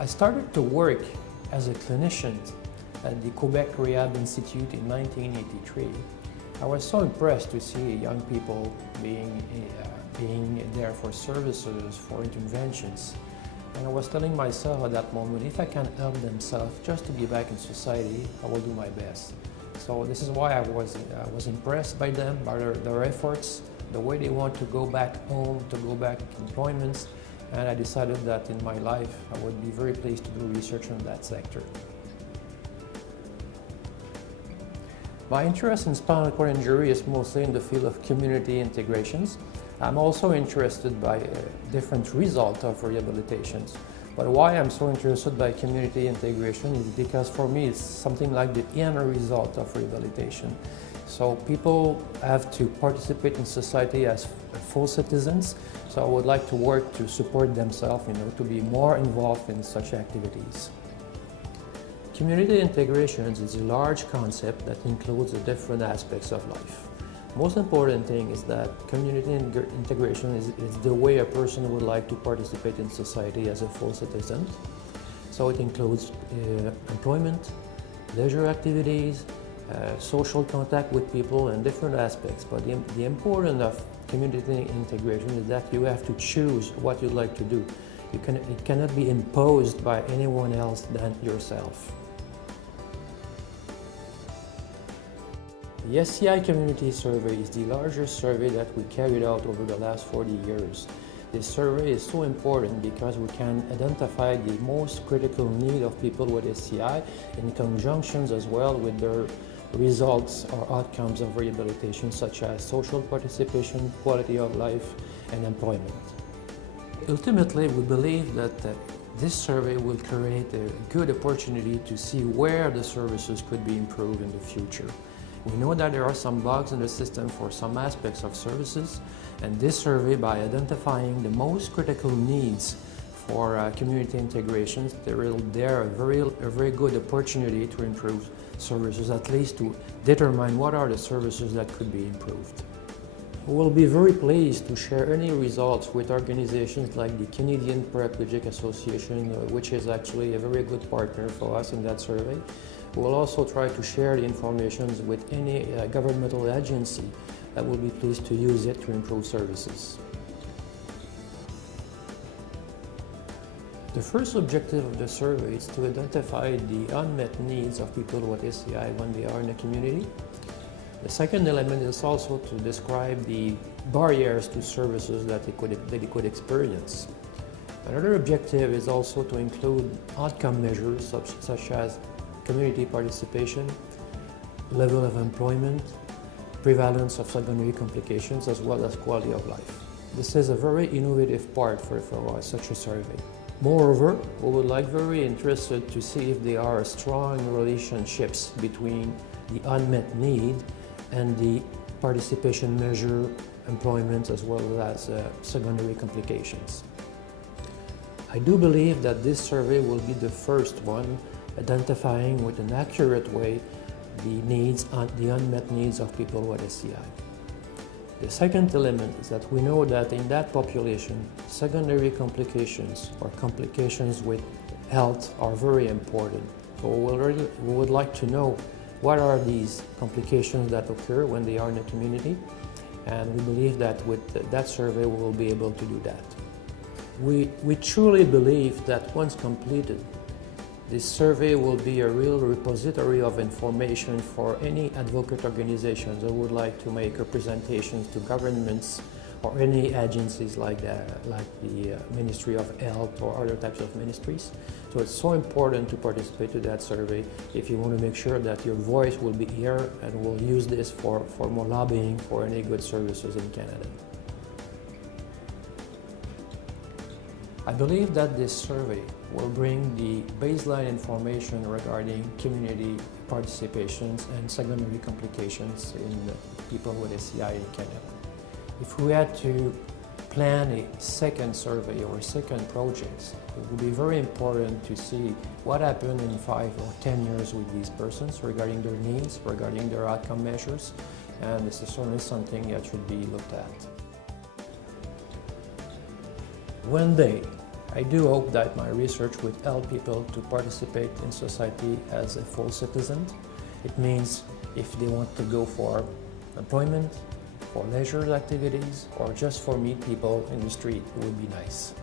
I started to work as a clinician at the Quebec Rehab Institute in 1983. I was so impressed to see young people being there for services, for interventions. And I was telling myself at that moment, if I can help themselves just to be back in society, I will do my best. So this is why I was impressed by them, by their efforts, the way they want to go back home, to go back to employments. And I decided that in my life, I would be very pleased to do research in that sector. My interest in spinal cord injury is mostly in the field of community integrations. I'm also interested by different results of rehabilitations. But why I'm so interested by community integration is because for me it's something like the end result of rehabilitation. So people have to participate in society as full citizens. So I would like to work to support themselves, to be more involved in such activities. Community integrations is a large concept that includes the different aspects of life. Most important thing is that community integration is the way a person would like to participate in society as a full citizen. So it includes employment, leisure activities, social contact with people, and different aspects. But the importance of community integration is that you have to choose what you'd like to do. It cannot be imposed by anyone else than yourself. The SCI Community Survey is the largest survey that we carried out over the last 40 years. This survey is so important because we can identify the most critical need of people with SCI in conjunctions as well with their results or outcomes of rehabilitation, such as social participation, quality of life, and employment. Ultimately, we believe that this survey will create a good opportunity to see where the services could be improved in the future. We know that there are some bugs in the system for some aspects of services, and this survey, by identifying the most critical needs for community integrations, there is a very good opportunity to improve services, at least to determine what are the services that could be improved. We will be very pleased to share any results with organizations like the Canadian Paraplegic Association, which is actually a very good partner for us in that survey. We will also try to share the information with any governmental agency that will be pleased to use it to improve services. The first objective of the survey is to identify the unmet needs of people with SCI when they are in the community. The second element is also to describe the barriers to services that they could experience. Another objective is also to include outcome measures such as community participation, level of employment, prevalence of secondary complications, as well as quality of life. This is a very innovative part for such a survey. Moreover, we would like very interested to see if there are strong relationships between the unmet need and the participation measure, employment, as well as secondary complications. I do believe that this survey will be the first one identifying with an accurate way the unmet needs of people with SCI. The second element is that we know that in that population, secondary complications or complications with health are very important. So we would like to know what are these complications that occur when they are in the community, and we believe that with that survey we will be able to do that. We truly believe that once completed, this survey will be a real repository of information for any advocate organizations that would like to make representations to governments or any agencies like that, like the Ministry of Health or other types of ministries. So it's so important to participate to that survey if you want to make sure that your voice will be here, and we'll use this for more lobbying for any good services in Canada. I believe that this survey will bring the baseline information regarding community participations and secondary complications in people with SCI in Canada. If we had to plan a second survey or a second project, it would be very important to see what happened in 5 or 10 years with these persons regarding their needs, regarding their outcome measures, and this is certainly something that should be looked at. One day, I do hope that my research would help people to participate in society as a full citizen. It means if they want to go for employment, for leisure activities, or just for meet people in the street, it would be nice.